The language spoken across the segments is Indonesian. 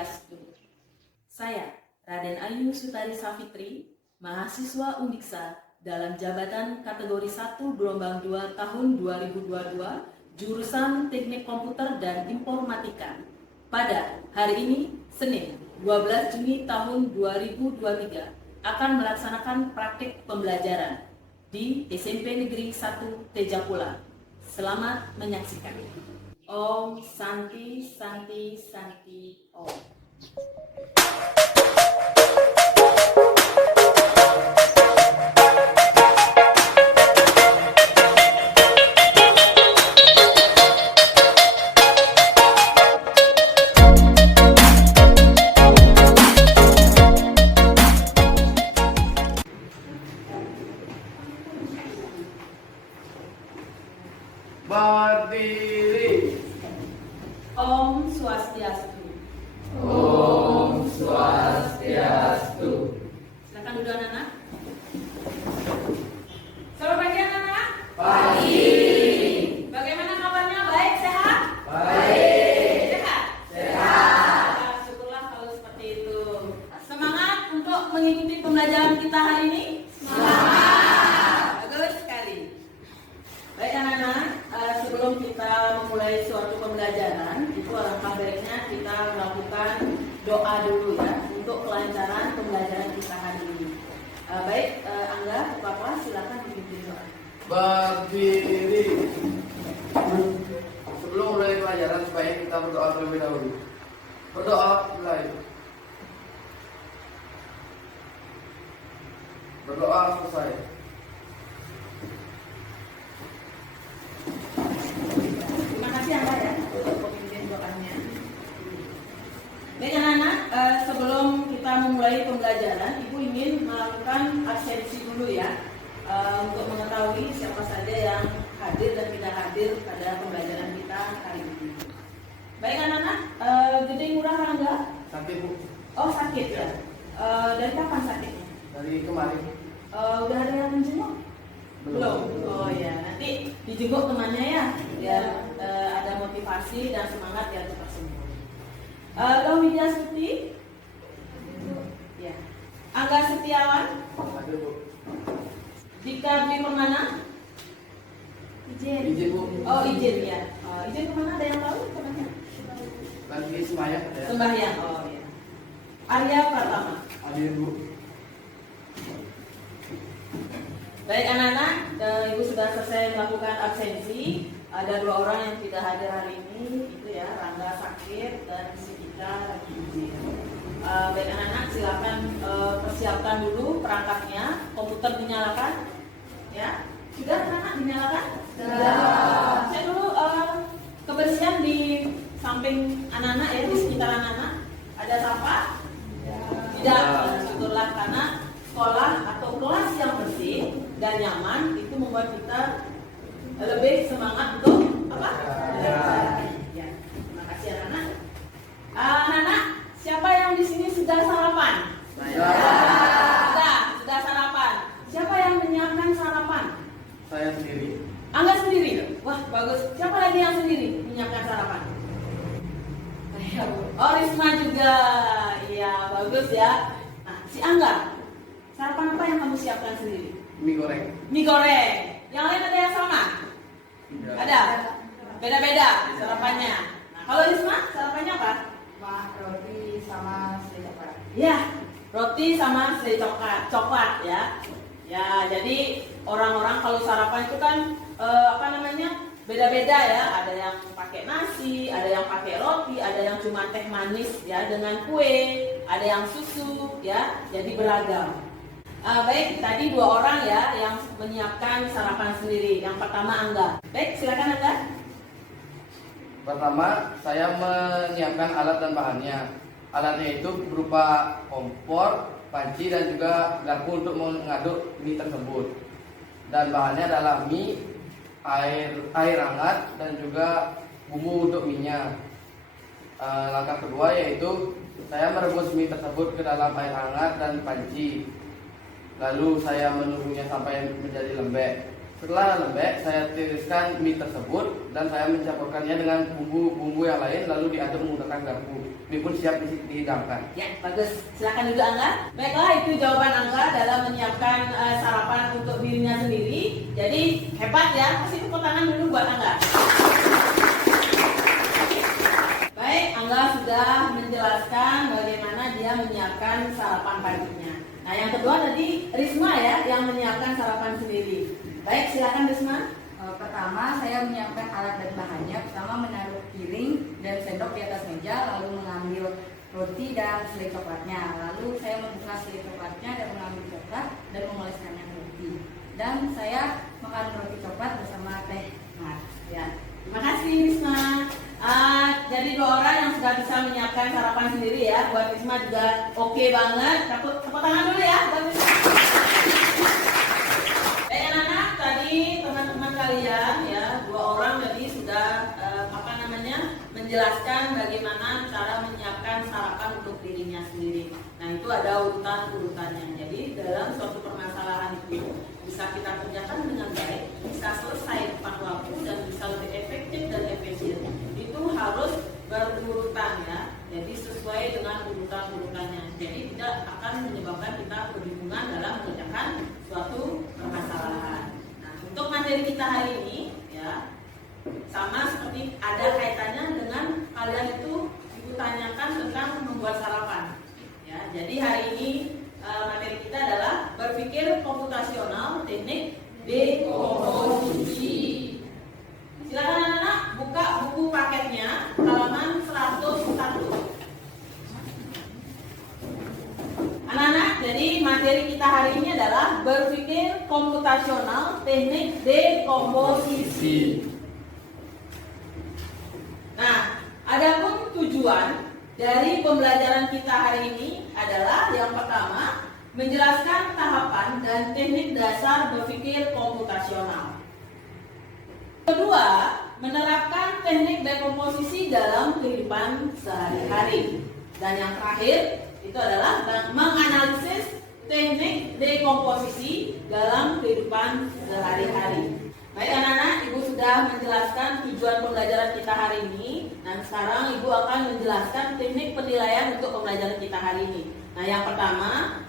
Swastiastu. Saya, Raden Ayu Sutari Safitri, mahasiswa Undiksa dalam jabatan kategori 1 gelombang 2 tahun 2022, jurusan Teknik Komputer dan Informatika. Pada hari ini, Senin, 12 Juni tahun 2023, akan melaksanakan praktik pembelajaran di SMP Negeri 1 Tejapula. Selamat menyaksikan. Om Santi Santi Santi Om. Berdiri. Om Swastiastu. Om Swastiastu. Silakan duduk anak-anak. Selamat pagi anak-anak. Pagi. Bagaimana kabarnya? Baik, sehat? Baik. Sehat? Sehat. Syukurlah kalau seperti itu. Semangat untuk mengikuti pembelajaran kita hari ini? Semangat. Bagus sekali. Baik anak-anak, sebelum kita memulai suatu pembelajaran, itu alangkah baiknya kita melakukan doa dulu ya, untuk kelancaran pembelajaran kita hari ini. Baik, Angga, Bapak silakan dipimpin doa. Berdiri. Sebelum mulai pelajaran, sebaiknya kita berdoa terlebih dahulu. Berdoa mulai. Berdoa selesai. Terima kasih Angga ya untuk pemimpin doanya. Baik anak-anak, sebelum kita memulai pembelajaran, Ibu ingin melakukan absensi dulu ya, untuk mengetahui siapa saja yang hadir dan tidak hadir pada pembelajaran kita hari ini. Baik anak-anak, Gede Ngurah Rangga. Sakit, Bu. Oh sakit ya. Dari kapan sakitnya? Dari kemarin. Udah ada yang menjenguk? Belum. Oh ya, nanti dijenguk temannya ya, biar ada motivasi dan semangat ya cepat sembuh. Kau Widya Suti? Ya. Angga Setiawan? Ada, Bu. Dika Dwi Permana? Izin, Bu. Oh izin ya. Izin kemana? Ada yang tahu kemana? Lagi sembahyang ada. Sembahyang. Oh ya. Arya Pratama. Ada, Bu. Baik anak-anak, Ibu sudah selesai melakukan absensi. Ada 2 orang yang tidak hadir hari ini, itu ya, Rangga sakit dan si Dika lagi izin. Baik anak-anak, silakan persiapkan dulu perangkatnya. Komputer dinyalakan, ya. Sudah anak-anak dinyalakan? Sudah. Cek dulu kebersihan di samping anak-anak ya, di sekitar anak-anak. Ada sampah? Tidak. Syukurlah karena sekolah atau kelas yang bersih dan nyaman itu membuat kita lebih semangat untuk apa? Belajar. Ya. Terima kasih anak-anak. Anak-anak, siapa yang di sini sudah sarapan? Sudah sarapan. Siapa yang menyiapkan sarapan? Saya sendiri. Angga sendiri. Wah, bagus. Siapa lagi yang sendiri menyiapkan sarapan? Oh, Risma juga. Iya, bagus ya. Nah, si Angga, sarapan apa yang kamu siapkan sendiri? Mie goreng. Mie goreng. Yang lain ada yang sama? Ada? Beda-beda sarapannya. Nah, kalau Risma, sarapannya apa? Roti sama selai coklat. Ya, roti sama selai coklat ya. Ya, jadi orang-orang kalau sarapan itu kan beda-beda ya. Ada yang pakai nasi, ada yang pakai roti, ada yang cuma teh manis ya dengan kue, ada yang susu ya. Jadi beragam. Baik, tadi 2 orang ya yang menyiapkan sarapan sendiri. Yang pertama Angga. Baik, silakan Angga. Pertama, saya menyiapkan alat dan bahannya. Alatnya itu berupa kompor, panci, dan juga garpu untuk mengaduk mie tersebut. Dan bahannya adalah mie, air hangat, dan juga bumbu untuk mie-nya. Langkah kedua yaitu saya merebus mie tersebut ke dalam air hangat dan panci. Lalu saya menunggunya sampai menjadi lembek. Setelah lembek, saya tiriskan mie tersebut dan saya mencampurkannya dengan bumbu-bumbu yang lain lalu diaduk menggunakan garpu. Mie pun siap dihidangkan. Ya, bagus. Silakan duduk Angga. Baiklah, itu jawaban Angga dalam menyiapkan sarapan untuk dirinya sendiri. Jadi hebat ya. Kasih tepuk tangan dulu buat Angga. Baik, Angga sudah menjelaskan bagaimana dia menyiapkan sarapan paginya. Nah, yang kedua tadi Risma ya yang menyiapkan sarapan sendiri. Baik, silakan Risma. Pertama, saya menyiapkan alat dan bahannya. Pertama, menaruh piring dan sendok di atas meja, lalu mengambil roti dan selai coklatnya. Lalu saya membuka selai coklatnya dan mengambil coklat dan mengoleskannya ke roti. Dan saya makan roti coklat bersama teh hangat. Ya, terima kasih Risma. Jadi dua orang yang sudah bisa menyiapkan sarapan sendiri ya. Buat Risma juga oke banget. Tepuk tangan dulu ya buat Risma. Baik anak-anak, tadi teman-teman kalian ya, dua orang tadi sudah menjelaskan bagaimana cara menyiapkan sarapan untuk dirinya sendiri. Nah, itu ada urutan-urutannya. Jadi dalam suatu permasalahan itu bisa kita kerjakan dengan baik, bisa selesai tepat waktu dan bisa lebih efektif dan efisien. Itu harus berurutan ya. Jadi sesuai dengan urutan-urutannya. Jadi tidak akan menyebabkan kita kebingungan dalam mengerjakan suatu permasalahan. Nah, untuk materi kita hari ini ya sama seperti ada kaitannya dengan kalian itu ibu tanyakan tentang membuat sarapan. Ya, jadi hari ini materi kita adalah berpikir komputasional teknik dekomposisi. Silakan anak-anak buka buku paketnya halaman 101. Anak-anak, jadi materi kita hari ini adalah berpikir komputasional teknik dekomposisi. Nah, adapun tujuan dari pembelajaran kita hari ini adalah yang pertama, menjelaskan tahapan dan teknik dasar berpikir komputasional. Kedua, menerapkan teknik dekomposisi dalam kehidupan sehari-hari. Dan yang terakhir, itu adalah menganalisis teknik dekomposisi dalam kehidupan sehari-hari. Baik anak-anak, Ibu sudah menjelaskan tujuan pembelajaran kita hari ini. Dan sekarang Ibu akan menjelaskan teknik penilaian untuk pembelajaran kita hari ini. Nah, yang pertama,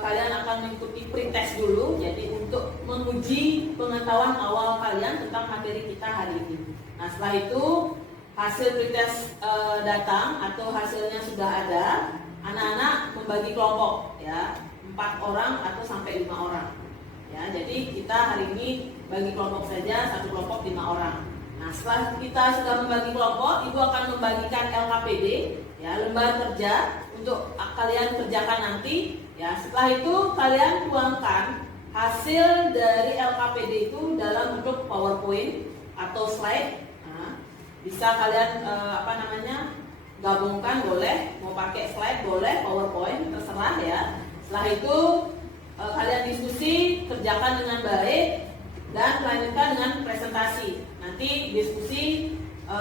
kalian akan mengikuti pretest dulu. Jadi untuk menguji pengetahuan awal kalian tentang materi kita hari ini. Nah, setelah itu hasil pretest datang atau hasilnya sudah ada. Anak-anak membagi kelompok ya, 4 orang atau sampai 5 orang. Ya, jadi kita hari ini bagi kelompok saja, satu kelompok 5 orang. Nah, setelah kita sudah membagi kelompok, Ibu akan membagikan LKPD, ya, lembar kerja untuk kalian kerjakan nanti. Ya, setelah itu kalian tuangkan hasil dari LKPD itu dalam bentuk PowerPoint atau slide. Nah, bisa kalian gabungkan boleh, mau pakai slide boleh, PowerPoint terserah ya. Setelah itu kalian diskusi, kerjakan dengan baik dan lanjutkan dengan presentasi. Nanti diskusi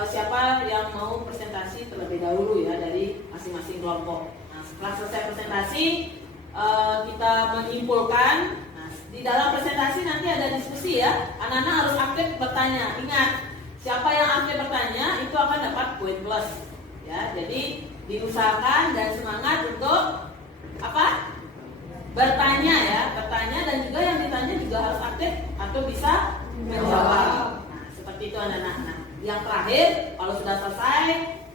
siapa yang mau presentasi terlebih dahulu ya dari masing-masing kelompok. Nah, setelah selesai presentasi kita menyimpulkan. Nah, di dalam presentasi nanti ada diskusi ya. Anak-anak harus aktif bertanya. Ingat, siapa yang aktif bertanya itu akan dapat poin plus. Ya, jadi diusahakan dan semangat untuk apa? Bertanya ya, bertanya dan juga yang ditanya juga harus aktif atau bisa menjawab. Nah, seperti itu anak-anak. Yang terakhir, kalau sudah selesai,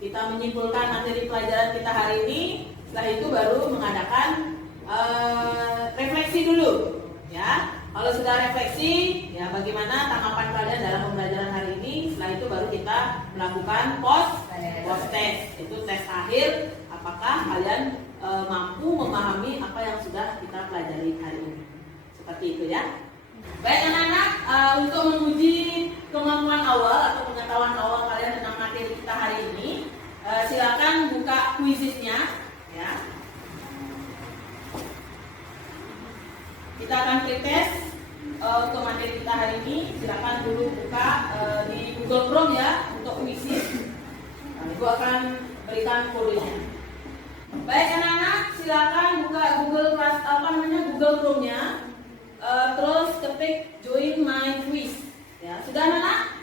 kita menyimpulkan materi pelajaran kita hari ini. Setelah itu baru mengadakan refleksi dulu, ya. Kalau sudah refleksi, ya bagaimana tanggapan kalian dalam pembelajaran hari ini? Setelah itu baru kita melakukan post test. Itu tes akhir. Apakah kalian mampu memahami apa yang sudah kita pelajari hari ini? Seperti itu ya. Baik anak-anak, untuk menguji kemampuan awal atau pengetahuan awal kalian tentang materi kita hari ini, silakan buka kuisisnya, ya. Kita akan pretest untuk materi kita hari ini. Silakan dulu buka di Google Chrome ya untuk kuisis. Nah, Ibu akan berikan kodenya. Baik anak-anak, silakan buka Google Chrome-nya. Terus ketik join my quiz. Ya, sudah anak-anak?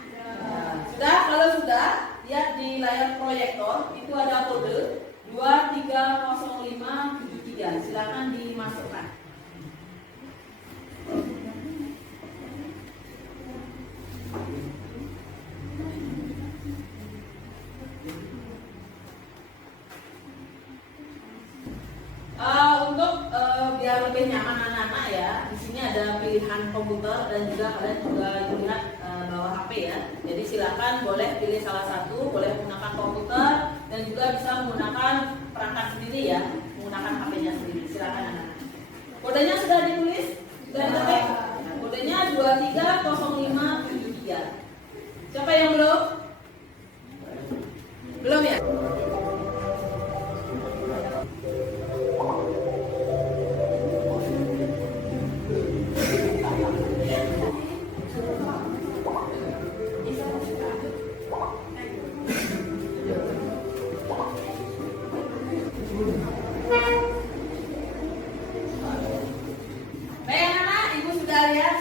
Sudah, kalau sudah, lihat di layar proyektor itu ada kode 230573. Silakan dimasukkan. Untuk biar lebih nyaman anak-anak ya, di sini ada pilihan komputer dan juga kalian juga lihat bawah HP ya. Jadi silakan boleh pilih salah satu, boleh menggunakan komputer dan juga bisa menggunakan perangkat sendiri ya, menggunakan HP-nya sendiri. Silakan anak-anak. Kodenya sudah ditulis, sudah diketik. Nah, kodenya 230573. Siapa yang belum? Belum ya?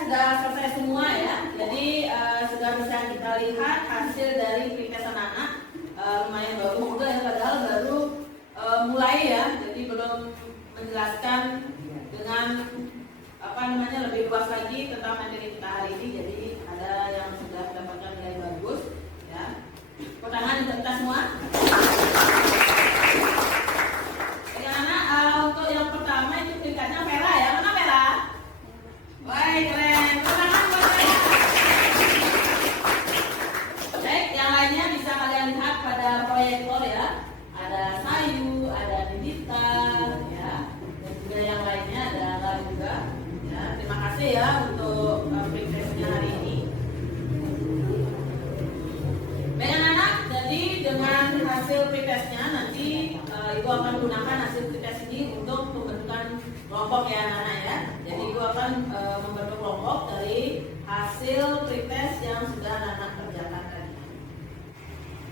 Sudah selesai semua ya. Jadi sudah bisa kita lihat hasil dari pretest anak-anak. Lumayan bagus juga ya, padahal baru mulai ya. Jadi belum menjelaskan dengan lebih luas lagi tentang materi kita hari ini. Jadi ada yang sudah mendapatkan nilai bagus ya. Tepuk tangan untuk kita semua. Anak-anak, untuk yang pertama itu tingkatnya Vera ya. Mana Vera? Baik, keren. Tangan buat saya. Baik, yang lainnya bisa kalian lihat pada proyektor ya. Ada Sayu, ada Nidita, ya, dan juga yang lainnya ada Lala juga. Ya, terima kasih ya untuk pretestnya hari ini. Baik anak-anak, jadi dengan hasil pretestnya nanti Ibu akan gunakan hasil pretest ini untuk pembentukan kelompok ya anak-anak ya. Jadi Ibu akan membentuk kelompok dari hasil pretest yang sudah anak-anak kerjakan tadi.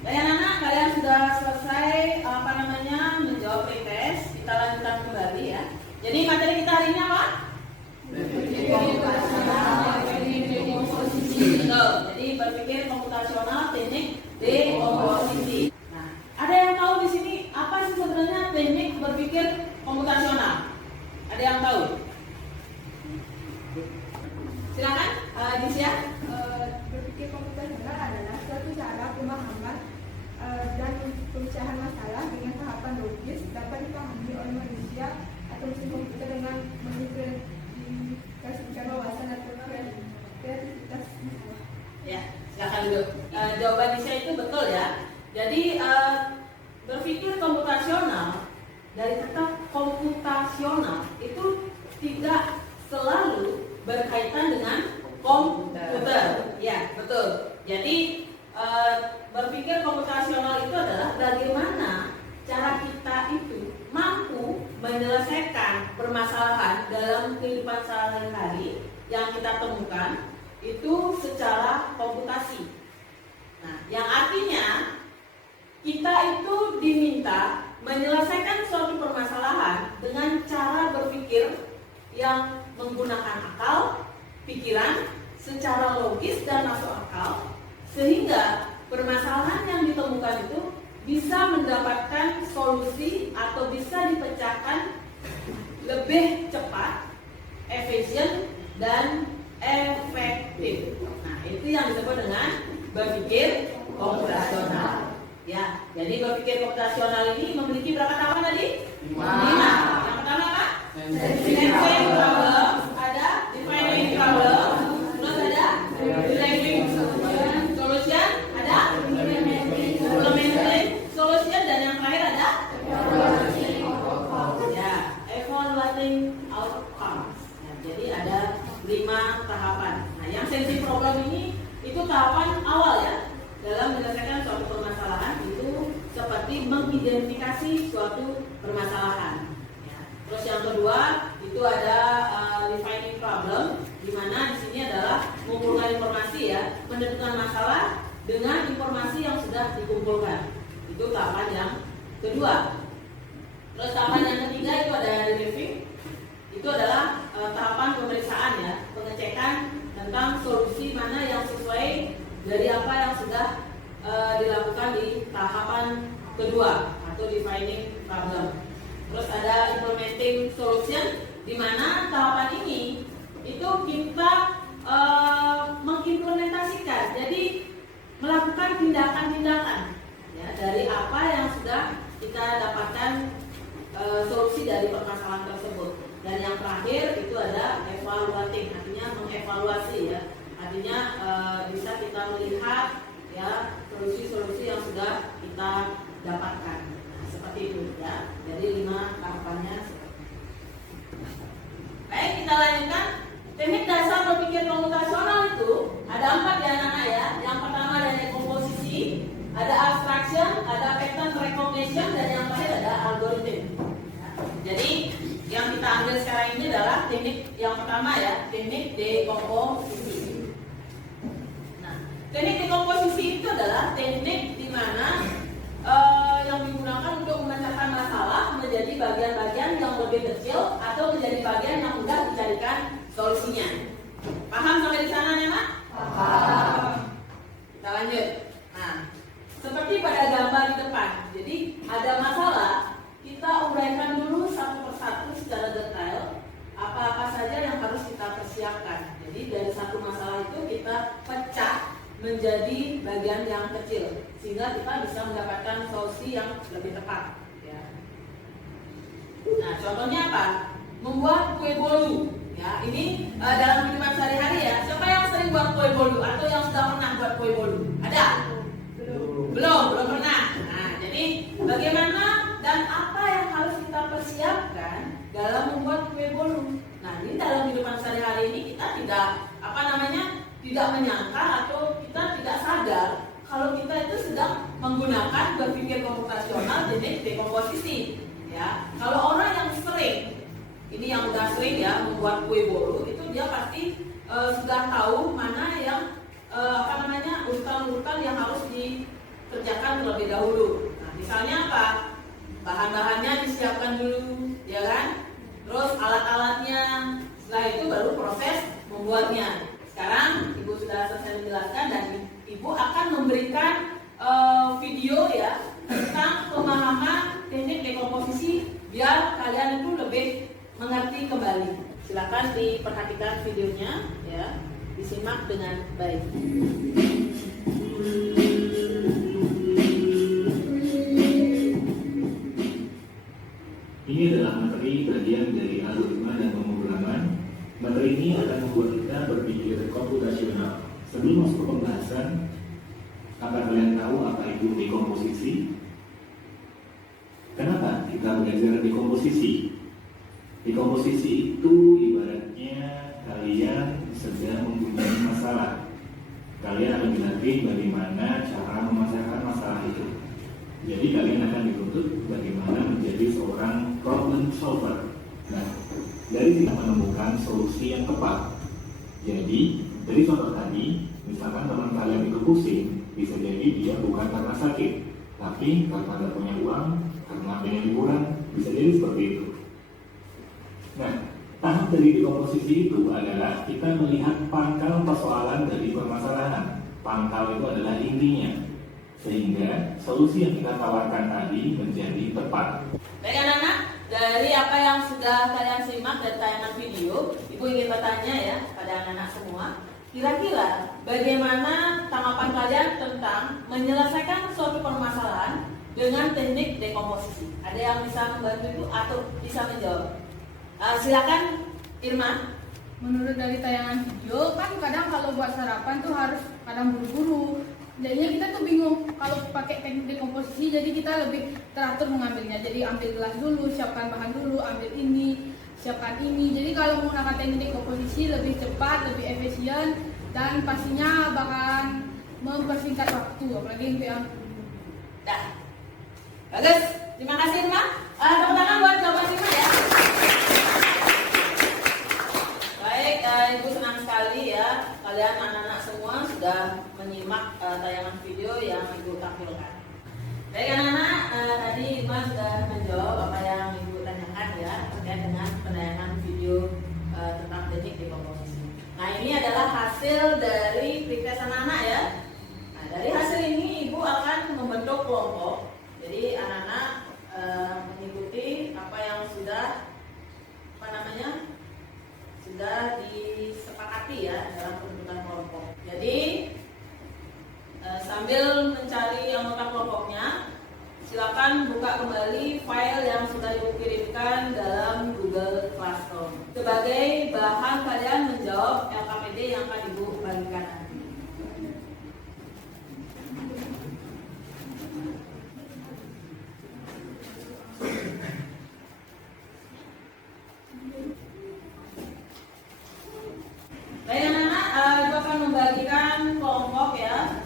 Baik anak-anak, kalian sudah selesai menjawab pretest. Kita lanjutkan kembali ya. Jadi materi kita hari ini apa? Betul. Jadi berpikir komputasional, teknik dekomposisi. Nah, ada yang tahu di sini apa sih sebenarnya teknik berpikir komputasional? Ada yang tahu? Silakan, Disya. Berpikir komputasional adalah suatu cara pemahaman dan pemecahan masalah dengan tahapan logis dapat dipahami oleh manusia atau mesin komputer dengan mengklasifikasikan wawasan atau kreativitas. Ya, silakan dulu. Jawaban Disya itu betul ya. Jadi berpikir komputasional dari kata komputasional itu tidak selalu berkaitan dengan komputer. Ya, betul. Jadi berpikir komputasional itu adalah bagaimana cara kita itu mampu menyelesaikan permasalahan dalam kehidupan sehari-hari yang kita temukan itu secara komputasi. Nah, yang artinya kita itu diminta menyelesaikan suatu permasalahan dengan cara berpikir yang menggunakan akal, pikiran secara logis dan masuk akal, sehingga permasalahan yang ditemukan itu bisa mendapatkan solusi atau bisa dipecahkan lebih cepat, efisien, dan efektif. Nah, itu yang disebut dengan berpikir komputasional. Ya, jadi berpikir komputasional ini memiliki berapa tahapan tadi? 5. Yang pertama apa? Sensing problem, ada defining problem, terus ada deriving solution, ada implementing solution, dan yang terakhir ada evaluating outcomes. Ya, jadi ada 5 tahapan. Nah, yang sensing problem ini itu tahapan awal ya dalam menyelesaikan suatu permasalahan, itu seperti mengidentifikasi suatu permasalahan. Ya. Terus yang kedua itu ada defining problem, di mana di sini adalah mengumpulkan informasi ya, menentukan masalah dengan informasi yang sudah dikumpulkan. Itu tahapan yang kedua. Terus tahapan yang ketiga itu ada deriving, di Itu adalah tahapan pemeriksaan ya, pengecekan tentang solusi mana yang sesuai dari apa yang sudah dilakukan di tahapan kedua atau defining problem. Terus ada implementing solution, di mana tahapan ini itu kita mengimplementasikan, jadi melakukan tindakan-tindakan ya, dari apa yang sudah kita dapatkan solusi dari permasalahan tersebut. Dan yang terakhir itu ada evaluating, artinya mengevaluasi ya, artinya bisa kita melihat ya solusi-solusi yang sudah kita dapatkan. Nah, seperti itu ya. Jadi 5 tahapannya. Baik, kita lanjutkan. Teknik dasar berpikir komputasional itu ada 4 ya anak-anak ya. Yang pertama ada dekomposisi, ada abstraction, ada pattern recognition, dan yang terakhir ada algoritma. Ya. Jadi yang kita ambil sekarang ini adalah teknik yang pertama ya, teknik dekomposisi. Nah, teknik dekomposisi itu adalah teknik di mana yang digunakan untuk memecahkan masalah menjadi bagian-bagian yang lebih kecil atau menjadi bagian yang mudah dicarikan solusinya. Paham sampai di sana ya, Mak? Paham. Kita lanjut. Nah, seperti pada gambar di depan. Jadi ada masalah, kita uraikan dulu satu persatu secara detail apa-apa saja yang harus kita persiapkan. Jadi dari satu masalah itu kita pecah menjadi bagian yang kecil sehingga kita bisa mendapatkan solusi yang lebih tepat ya. Nah, contohnya apa? Membuat kue bolu ya. Ini dalam kehidupan sehari-hari ya. Siapa yang sering buat kue bolu atau yang sudah pernah buat kue bolu? Ada? Belum pernah. Nah, jadi bagaimana dan apa yang harus kita persiapkan dalam membuat kue bolu? Nah, ini dalam kehidupan sehari-hari ini kita tidak menyangka atau kita tidak sadar kalau kita itu sedang menggunakan berpikir komputasional teknik dekomposisi ya. Kalau orang yang sering, ini yang udah sering ya membuat kue bolu, itu dia pasti sudah tahu mana yang urutan-urutan yang harus dikerjakan terlebih dahulu. Nah, misalnya apa? Bahan-bahannya disiapkan dulu, ya kan? Terus alat-alatnya, setelah itu baru proses membuatnya. Sekarang Ibu sudah selesai menjelaskan dan Ibu akan memberikan video ya tentang pemahaman teknik dekomposisi biar kalian itu lebih mengerti kembali. Silakan diperhatikan videonya ya, disimak dengan baik. Ini adalah materi bagian dari algoritma dan pemrograman. Materi ini akan membuat kita berpikir komputasional. Sebelum masuk ke pembahasan, apa kalian tahu apa itu dekomposisi? Kenapa kita belajar dekomposisi? Dekomposisi itu ibaratnya kalian sedang mempunyai masalah. Kalian akan dilatih bagaimana cara memecahkan masalah itu. Jadi kalian akan dituntut bagaimana menjadi seorang problem solver. Nah, dari kita menemukan solusi yang tepat. Jadi, dari contoh tadi, misalkan teman kalian itu pusing, bisa jadi dia bukan karena sakit, tapi karena tidak punya uang, karena pengen liburan, bisa jadi seperti itu. Nah, tahap dari dekomposisi itu adalah kita melihat pangkal persoalan dari permasalahan. Pangkal itu adalah intinya, sehingga solusi yang kita tawarkan tadi menjadi tepat. Baik anak-anak, dari apa yang sudah kalian simak dari tayangan video, Ibu ingin bertanya ya pada anak-anak semua, kira-kira bagaimana tanggapan kalian tentang menyelesaikan suatu permasalahan dengan teknik dekomposisi? Ada yang bisa membantu Ibu atau bisa menjawab? Silakan Irma. Menurut dari tayangan video, kan kadang kalau buat sarapan tuh harus kadang buru-buru. Jadinya kita tuh bingung kalau pakai teknik dekomposisi, jadi kita lebih teratur mengambilnya. Jadi ambil gelas dulu, siapkan bahan dulu, ambil ini, siapkan ini. Jadi kalau menggunakan teknik dekomposisi lebih cepat, lebih efisien, dan pastinya bakal mempersingkat waktu, apalagi untuk yang Dah. Bagus. Terima kasih Irma. Tepuk tangan buat jawaban Irma ya. Baik, Ibu senang sekali ya kalian anak-anak semua sudah menyimak tayangan video yang Ibu tampilkan. Baik anak-anak, tadi Irma sudah menjawab apa yang Ibu tanyakan ya terkait dengan penayangan video ini adalah hasil dari pretest anak-anak ya. Nah, dari hasil ini Ibu akan membentuk kelompok. Jadi anak-anak mengikuti apa yang sudah sudah disepakati ya dalam pembentukan kelompok. Jadi sambil mencari anggota kelompoknya, silakan buka kembali file yang sudah Ibu kirimkan dalam Google Classroom sebagai bahan kalian menjawab LKPD yang akan Ibu bagikan nanti. Baik anak-anak, Ibu akan membagikan kelompok ya.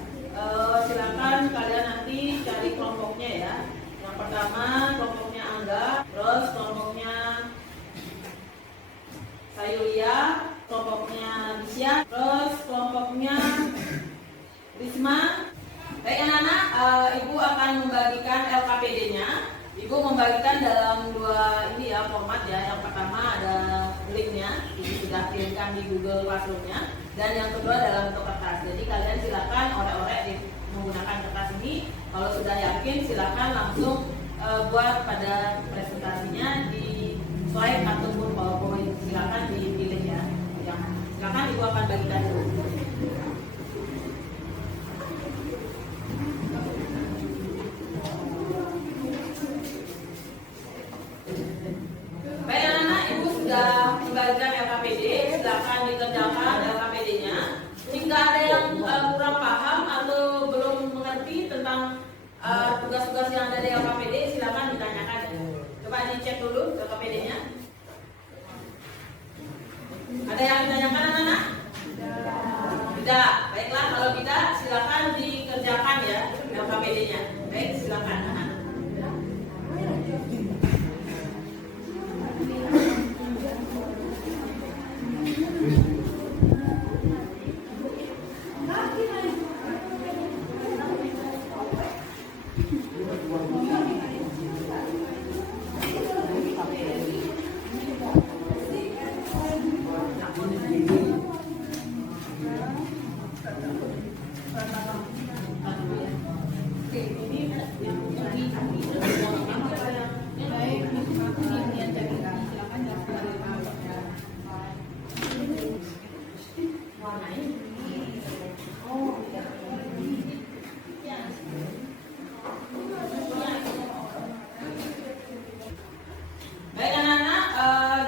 Silakan kalian nanti cari kelompoknya ya. Yang pertama kelompoknya Angga, terus kelompoknya Sayulia, kelompoknya Lisya, terus kelompoknya Risma. Baik anak-anak, Ibu akan membagikan LKPD-nya. Ibu membagikan dalam dua ini ya format ya. Yang pertama ada linknya, ini sudah kirimkan di Google Classroom-nya. Dan yang kedua dalam bentuk kertas. Jadi kalian silakan orek-orek menggunakan kertas ini. Kalau sudah yakin silakan langsung buat pada presentasinya di slide ataupun PowerPoint. Silakan dipilih ya. Silakan Ibu akan bagikan dulu. Baik anak-anak, Ibu sudah membagikan LKPD. Silakan dikerjakan LKPD-nya. Jika ada yang kurang paham atau belum mengerti tentang tugas-tugas yang ada di LKPD, silakan ditanyakan. Coba dicek dulu LKPD-nya. Ada yang ditanyakan anak-anak? Tidak. Baiklah, kalau tidak silakan dikerjakan ya LKPD-nya. Baik, silakan anak. Baik anak-anak,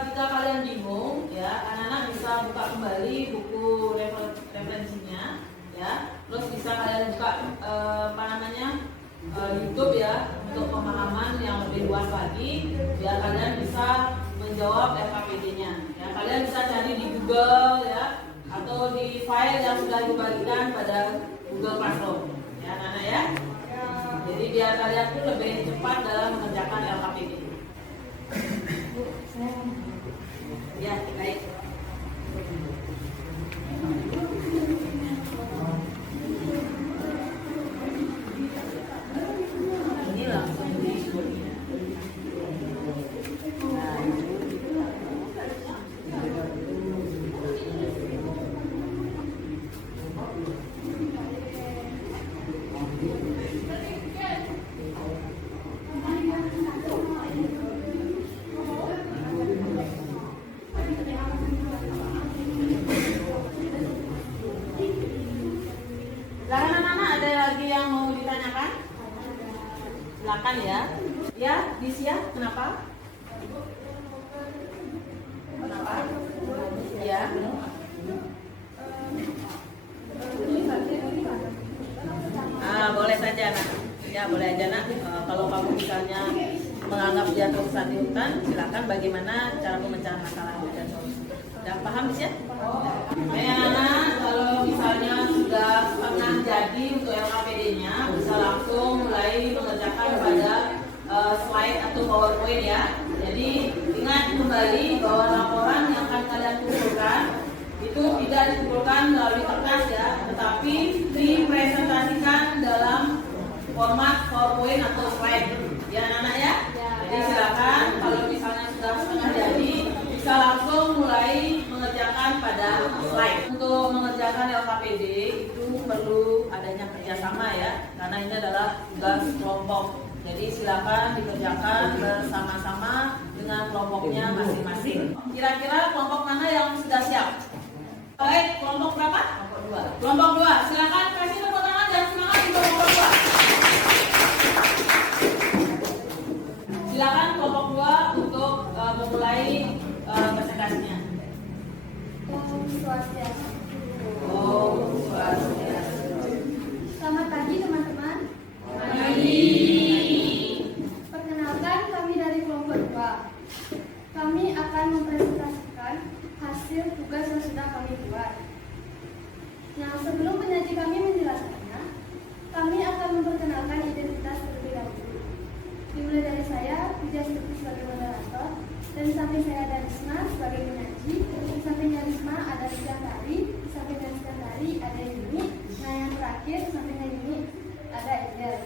jika kalian bingung ya, anak-anak bisa buka kembali buku referensinya ya. Terus bisa kalian buka YouTube ya untuk pemahaman yang lebih luas lagi biar kalian bisa menjawab LKPD-nya. Ya, kalian bisa cari di Google ya atau di file yang sudah dibagikan pada Google Classroom. Ya anak-anak ya. Jadi biar kalian tuh lebih cepat dalam mengerjakan LKPD. Ya, baik. Ini langsung di silakan ya. Ya, Disya, kenapa? Kenapa? Ya. Boleh saja nak. Ya, boleh aja nak. Kalau kamu misalnya menganggap dia tersesat di hutan, silakan bagaimana cara pemecahan masalah dan solusi. Sudah paham Disya? Ya, anak, kalau misalnya sudah pernah jadi untuk LKPD-nya, bisa langsung mulai mengerjakan pada slide atau PowerPoint ya. Jadi ingat kembali bahwa laporan yang akan kalian kumpulkan itu tidak dikumpulkan melalui kertas ya, tetapi dipresentasikan dalam format PowerPoint atau slide ya anak-anak ya. Jadi silakan kalau misalnya sudah setengah jadi bisa langsung mulai mengerjakan pada slide. mengerjakan LKPD itu perlu adanya kerjasama ya, karena ini adalah tugas kelompok. Jadi silakan dikerjakan bersama-sama dengan kelompoknya masing-masing. Kira-kira kelompok mana yang sudah siap? Baik, kelompok berapa? Kelompok 2. Kelompok 2, silakan kasih tepuk tangan dan semangat untuk kelompok 2. Silakan kelompok 2 untuk memulai presentasinya. Om Swastiastu. Om Swastiastu. Selamat pagi teman-teman. Pagi. Perkenalkan, kami dari kelompok 2. Kami akan mempresentasikan hasil tugas yang sudah kami buat. Nah, sebelum penyaji kami menjelaskannya, kami akan memperkenalkan identitas terlebih dahulu. Dimulai dari saya, Wijastuti sebagai moderator, dan di samping saya ada Risma sebagai penyaji, di sampingnya Risma ada Rizantari, di sampingnya Rizantari ada Yuni, nah yang terakhir di sampingnya Yuni ada Idel.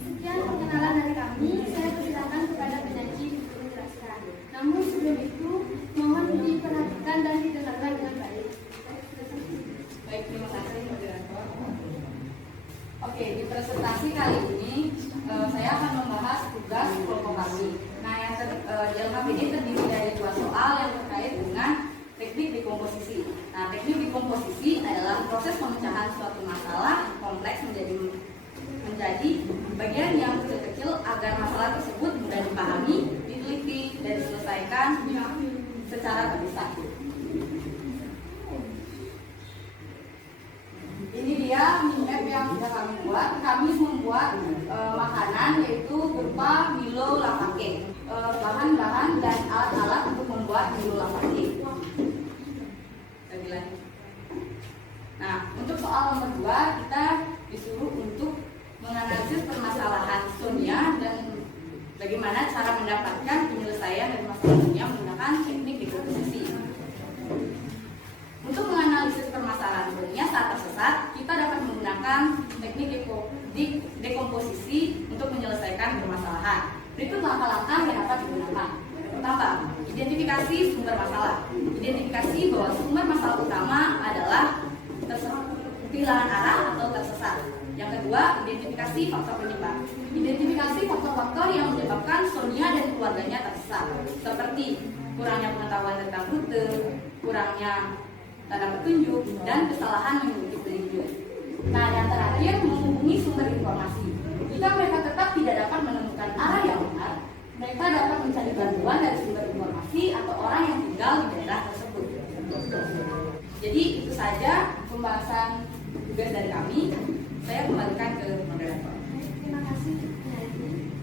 Sekian perkenalan dari kami, saya persilakan kepada penyaji untuk menjelaskan. Namun sebelum itu, mohon diperhatikan dan didengarkan dengan baik. Baik, terima kasih moderator. Oke, di presentasi kali ini saya akan membahas tugas kelompok kami. Nah, di LKPD terdiri dari 2 soal yang terkait dengan teknik dekomposisi. Nah, teknik dekomposisi adalah proses pemecahan suatu masalah kompleks menjadi bagian yang kecil-kecil agar masalah tersebut mudah dipahami, diteliti, dan diselesaikan secara terpisah. Ini dia map yang sudah kami buat. Kami membuat makanan yaitu berupa Milo lava cake, bahan-bahan dan alat-alat untuk membuat Milo lava cake. Nah, untuk soal nomor 2 kita disuruh untuk menganalisis permasalahan Sonia dan bagaimana cara mendapatkan penyelesaian dari masalah Sonia menggunakan teknik dekomposisi. Untuk menganalisis permasalahan Sonia saat tersesat, kita dapat menggunakan teknik dekomposisi untuk menyelesaikan permasalahan. Berikut langkah-langkah yang dapat digunakan. Pertama, identifikasi sumber masalah. Identifikasi bahwa sumber masalah utama adalah kehilangan arah atau tersesat. Yang kedua, identifikasi faktor penyebab. Identifikasi faktor-faktor yang menyebabkan Sonia dan keluarganya tersesat, seperti kurangnya pengetahuan tentang rute, kurangnya tanda petunjuk, dan kesalahan mengikuti petunjuk. Nah, yang terakhir, menghubungi sumber informasi. Jika mereka tetap tidak dapat menemukan arah yang benar, mereka dapat mencari bantuan dari sumber informasi atau orang yang tinggal di daerah tersebut. Jadi itu saja pembahasan tugas dari kami. Saya kembalikan ke moderator. Terima kasih penyaji.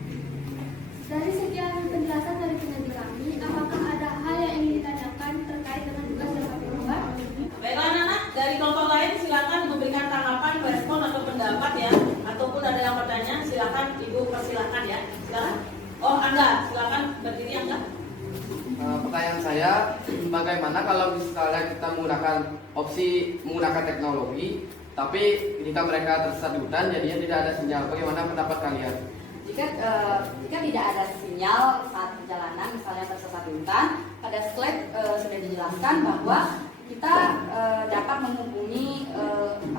Dari sekian penjelasan dari penyaji kami, apakah ada hal yang ingin ditanyakan terkait dengan tugas yang kami buat? Baiklah anak-anak, dari kelompok lain silakan memberikan tanggapan, respon atau pendapat ya, ataupun ada yang bertanya, silakan Ibu persilakan ya, silakan. Oh Angga, silakan berdiri Angga. Pertanyaan saya, bagaimana kalau misalnya kita menggunakan teknologi, tapi jika mereka tersesat di hutan, jadinya tidak ada sinyal. Bagaimana pendapat kalian? Jika tidak ada sinyal saat perjalanan, misalnya tersesat di hutan, pada slide sudah dijelaskan bahwa kita dapat menghubungi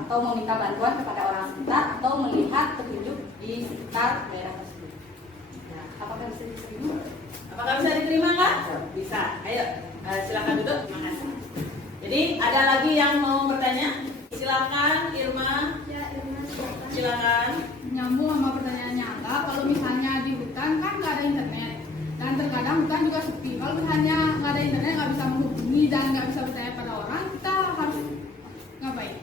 atau meminta bantuan kepada orang sekitar atau melihat petunjuk di sekitar daerah tersebut. Nah, apakah bisa diterima? Apakah bisa diterima Kak? Bisa. Ayo, silakan duduk. Terima kasih. Jadi ada lagi yang mau bertanya? Silakan Irma. Ya, Irma, Silakan. Nyambung sama pertanyaannya Angga, kalau misalnya di hutan kan nggak ada internet dan terkadang hutan juga sepi. Kalau misalnya nggak ada internet, nggak bisa menghubungi dan nggak bisa bertanya pada orang, kita harus ngapain?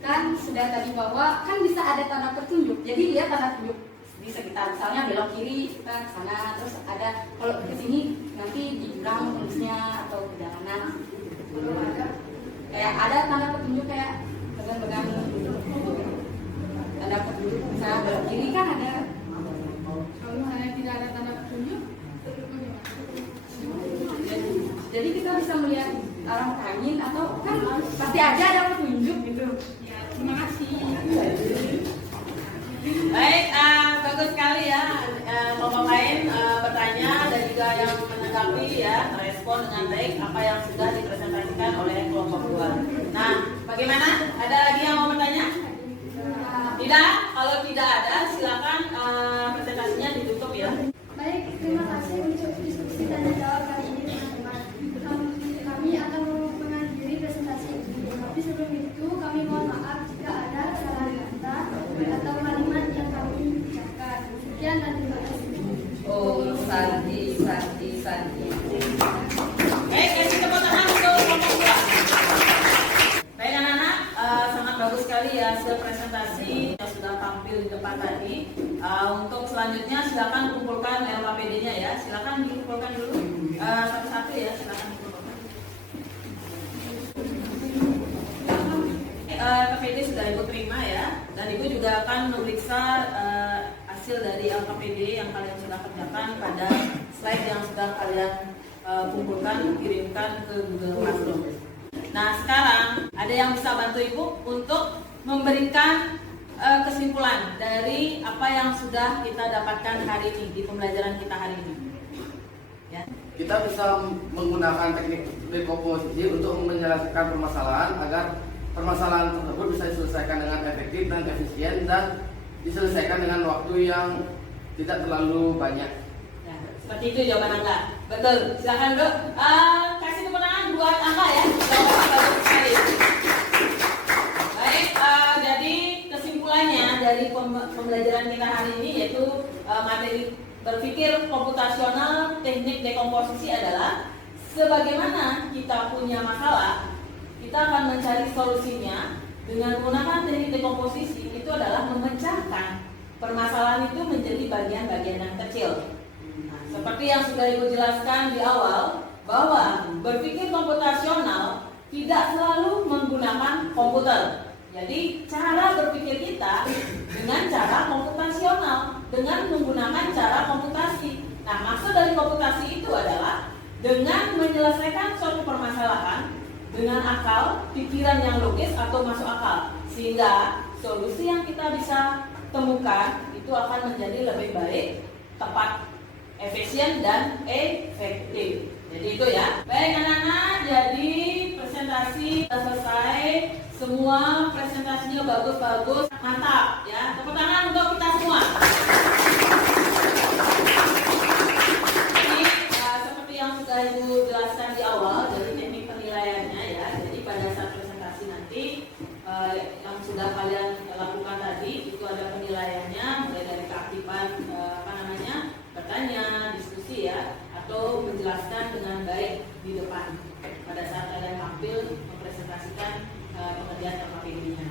Kan sudah tadi bahwa kan bisa ada tanda petunjuk. Jadi lihat tanda petunjuk di sekitar, misalnya belok kiri kita ke sana, terus ada kalau ke sini nanti di jurang tulisnya atau perjalanan. Belum ada. Kayak ada tanda petunjuk kayak pegang-pegang tanda petunjuk, misalnya belok kiri kan ada. Kalau misalnya tidak ada tanda petunjuk, Jadi kita bisa melihat arah angin atau kan pasti ada petunjuk gitu. ya terima kasih. Baik, bagus sekali ya. Kelompok lain bertanya dan juga yang menanggapi menanggapi ya, merespon dengan baik apa yang sudah dipresentasikan oleh kelompok 2. Nah, bagaimana? Ada lagi yang mau bertanya? Tidak? Kalau tidak ada, silakan presentasinya ditutup ya. Baik, terima kasih untuk diskusi tanya jawab kali ini teman-teman. Kami akan mengakhiri presentasi ini. Tapi sebelum itu kami mohon maaf jika ada kesalahan kata atau kalimat yang kami ucapkan. Sekian dan terima kasih. Oh, Santi. Baik, kasih tepuk tangan untuk kelompok 2. Baik anak-anak, sangat bagus sekali ya hasil presentasi yang sudah tampil di depan tadi. Untuk selanjutnya silakan kumpulkan LKPD-nya ya. Silakan dikumpulkan dulu satu-satu ya. Silakan dikumpulkan. LKPD sudah Ibu terima ya. Dan Ibu juga akan memeriksa hasil dari LKPD yang kalian sudah kerjakan pada slide yang sudah kalian kumpulkan, kirimkan ke Google Classroom. Nah sekarang ada yang bisa bantu Ibu untuk memberikan kesimpulan dari apa yang sudah kita dapatkan hari ini di pembelajaran kita hari ini. Ya. Kita bisa menggunakan teknik dekomposisi untuk menyelesaikan permasalahan agar permasalahan tersebut bisa diselesaikan dengan efektif dan efisien dan diselesaikan dengan waktu yang tidak terlalu banyak. Ya, seperti itu jawaban Angga. Betul. Silakan Bro. Kasih tepuk tangan buat Angga ya. Jawaban bagus sekali. Baik, jadi kesimpulannya dari pembelajaran kita hari ini yaitu materi berpikir komputasional teknik dekomposisi adalah sebagaimana kita punya masalah, kita akan mencari solusinya dengan menggunakan teknik dekomposisi. Itu adalah memecahkan permasalahan itu menjadi bagian-bagian yang kecil. Nah, seperti yang sudah Ibu jelaskan di awal, bahwa berpikir komputasional tidak selalu menggunakan komputer. Jadi cara berpikir kita dengan cara komputasional, dengan menggunakan cara komputasi. Nah, maksud dari komputasi itu adalah dengan menyelesaikan suatu permasalahan dengan akal, pikiran yang logis atau masuk akal, sehingga solusi yang kita bisa temukan itu akan menjadi lebih baik, tepat, efisien dan efektif. Jadi itu ya. Baik anak-anak, jadi presentasi sudah selesai. Semua presentasinya bagus-bagus, mantap ya. Tepuk tangan untuk kita semua. Jadi seperti yang sudah Ibu jelaskan di awal, jadi teknik penilaiannya ya. Jadi pada saat presentasi nanti yang sudah kalian lakukan tadi itu ada penilaiannya, mulai dari keaktifan bertanya, diskusi ya, atau menjelaskan dengan baik di depan pada saat kalian tampil mempresentasikan pengerjaan LKPD-nya.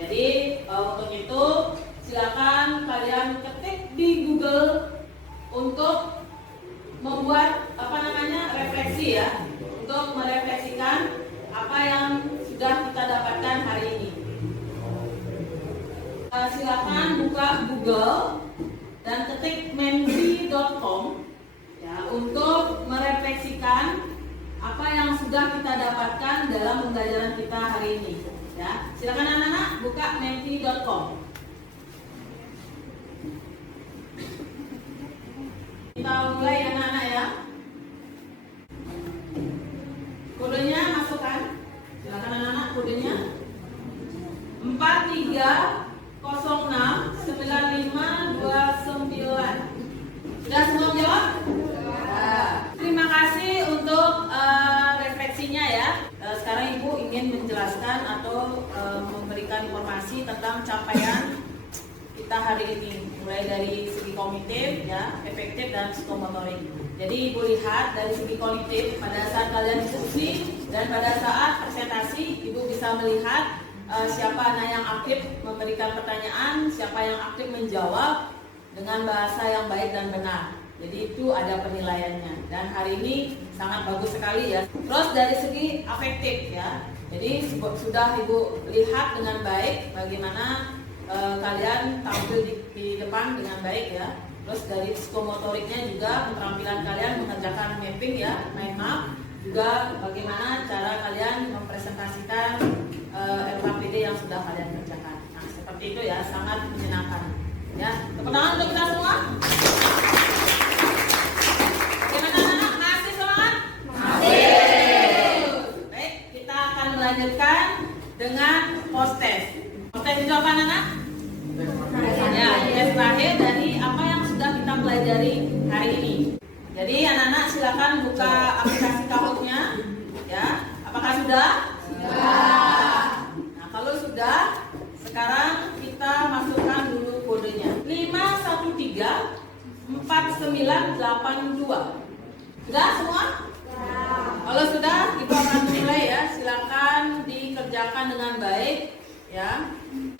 Jadi untuk itu silakan kalian ketik di Google untuk membuat refleksi ya, untuk merefleksikan apa yang sudah kita dapatkan hari ini. Silakan buka Google dan ketik menti.com ya, untuk merefleksikan apa yang sudah kita dapatkan dalam pembelajaran kita hari ini. Ya, silakan anak-anak buka menti.com. Kita mulai anak-anak ya. Kodenya masukkan. Silakan anak-anak kodenya 43069529. Sudah semua jawab? Terima kasih untuk refleksinya ya. Sekarang Ibu ingin menjelaskan atau memberikan informasi tentang capaian kita hari ini, mulai dari segi kognitif ya, efektif dan psikomotorik. Jadi Ibu lihat dari segi kognitif pada saat kalian diskusi dan pada saat presentasi Ibu bisa melihat siapa anak yang aktif memberikan pertanyaan, siapa yang aktif menjawab dengan bahasa yang baik dan benar. Jadi itu ada penilaiannya dan hari ini sangat bagus sekali ya. Terus dari segi afektif ya, jadi sudah Ibu lihat dengan baik bagaimana kalian tampil di depan dengan baik ya. Terus dari psikomotoriknya juga keterampilan kalian mengerjakan mapping ya, mind map, juga bagaimana cara kalian mempresentasikan LKPD yang sudah kalian kerjakan. Nah seperti itu ya, sangat menyenangkan ya. Tepuk tangan untuk kita semua. Bagaimana anak-anak, masih dengan post test. Post test itu apa anak-anak? Ya, tes terakhir dari apa yang sudah kita pelajari hari ini. Jadi anak-anak silakan buka aplikasi Kahoot-nya. Ya, apakah sudah? Sudah. Nah, kalau sudah, sekarang kita masukkan dulu kodenya. 5134982. Sudah semua? Kalau sudah, Ibu akan mulai ya. Silakan dikerjakan dengan baik ya.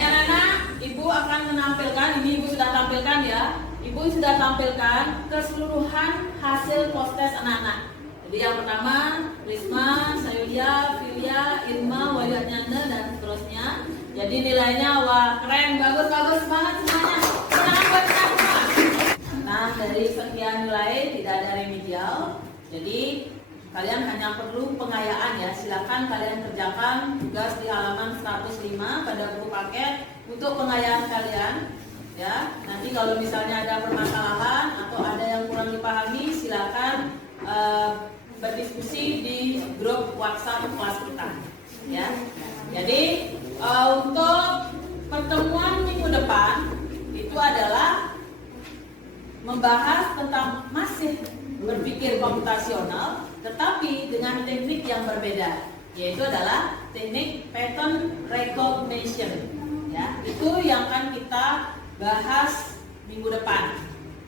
Anak-anak, Ibu akan menampilkan, ini Ibu sudah tampilkan ya. Ibu sudah tampilkan keseluruhan hasil post test anak-anak. Jadi yang pertama, Risma, Sayulia, Filia, Irma, Wayatnyanda dan seterusnya. Jadi nilainya wah keren, bagus banget semuanya. Semangat buat kita semua. Nah, dari sekian nilai tidak ada remedial. Jadi kalian hanya perlu pengayaan ya. Silakan kalian kerjakan tugas di halaman 105 pada buku paket untuk pengayaan kalian ya. Nanti kalau misalnya ada permasalahan atau ada yang kurang dipahami, silakan berdiskusi di grup WhatsApp kelas kita ya. Jadi untuk pertemuan minggu depan itu adalah membahas tentang masih berpikir komputasional tetapi dengan teknik yang berbeda, yaitu adalah teknik pattern recognition ya. Itu yang akan kita bahas minggu depan.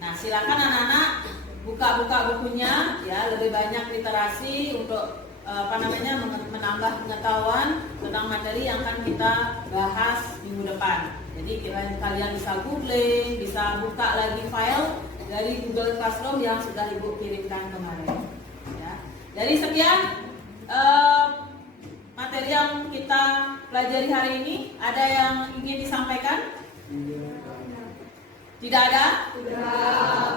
Nah, silakan anak-anak buka bukunya ya, lebih banyak literasi untuk menambah pengetahuan tentang materi yang akan kita bahas minggu depan. Jadi kalian bisa googling, bisa buka lagi file dari Google Classroom yang sudah Ibu kirimkan kemarin. Ya. Dari sekian materi yang kita pelajari hari ini, ada yang ingin disampaikan? Tidak ada? Tidak.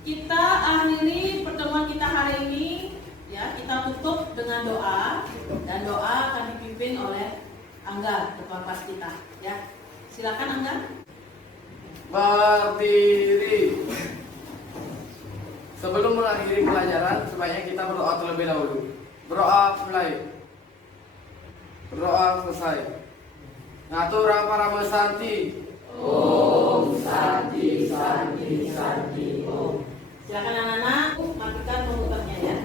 Kita akhiri pertemuan kita hari ini ya, kita tutup dengan doa dan doa akan dipimpin oleh Angga, ketua kelas kita ya. Silakan Angga. Berdiri. Sebelum mengakhiri pelajaran, sebaiknya kita berdoa terlebih dahulu. Berdoa mulai. Berdoa selesai. Ngaturang para santi. Om Santi Santi Santi Om. Silakan anak-anak matikan komputernya ya.